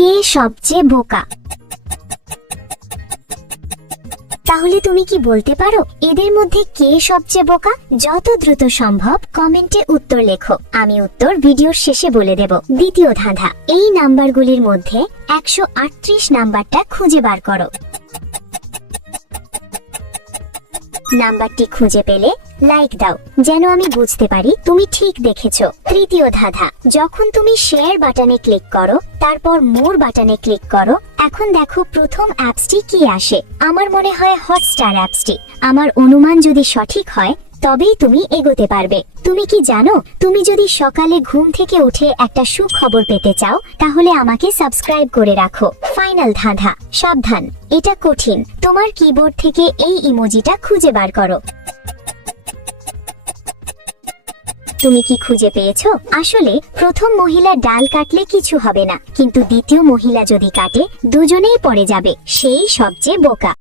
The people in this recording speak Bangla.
কে সবচেয়ে বোকা? তাহলে তুমি কি বলতে পারো এদের মধ্যে কে সবচেয়ে বোকা? যত দ্রুত সম্ভব কমেন্টে উত্তর লেখো, আমি উত্তর ভিডিওর শেষে বলে দেব। দ্বিতীয় ধাঁধা, এই নাম্বারগুলির মধ্যে 138 নাম্বারটা খুঁজে বার করো। নাম্বারটি খুঁজে পেলে লাইক দাও, যেন আমি বুঝতে পারি তুমি ঠিক দেখেছো। তৃতীয় ধাঁধা, যখন তুমি শেয়ার বাটনে ক্লিক করো তারপর মোর বাটনে ক্লিক করো, এখন দেখো প্রথম অ্যাপসটি কি আসে। আমার মনে হয় হটস্টার অ্যাপসটি। আমার অনুমান যদি সঠিক হয় তবেই তুমি এগোতে পারবে। তুমি কি জানো, তুমি যদি সকালে ঘুম থেকে উঠে একটা সুখবর পেতে চাও তাহলে আমাকে সাবস্ক্রাইব করে রাখো। ফাইনাল ধাঁধা, সাবধান, এটা কঠিন। তোমার কিবোর্ড থেকে এই ইমোজিটা খুঁজে বার করো। তুমি কি খুঁজে পেয়েছো? আসলে প্রথম মহিলা ডাল কাটলে কিছু হবে না, কিন্তু দ্বিতীয় মহিলা যদি কাটে দুজনেই পড়ে যাবে। সেই সবচেয়ে বোকা।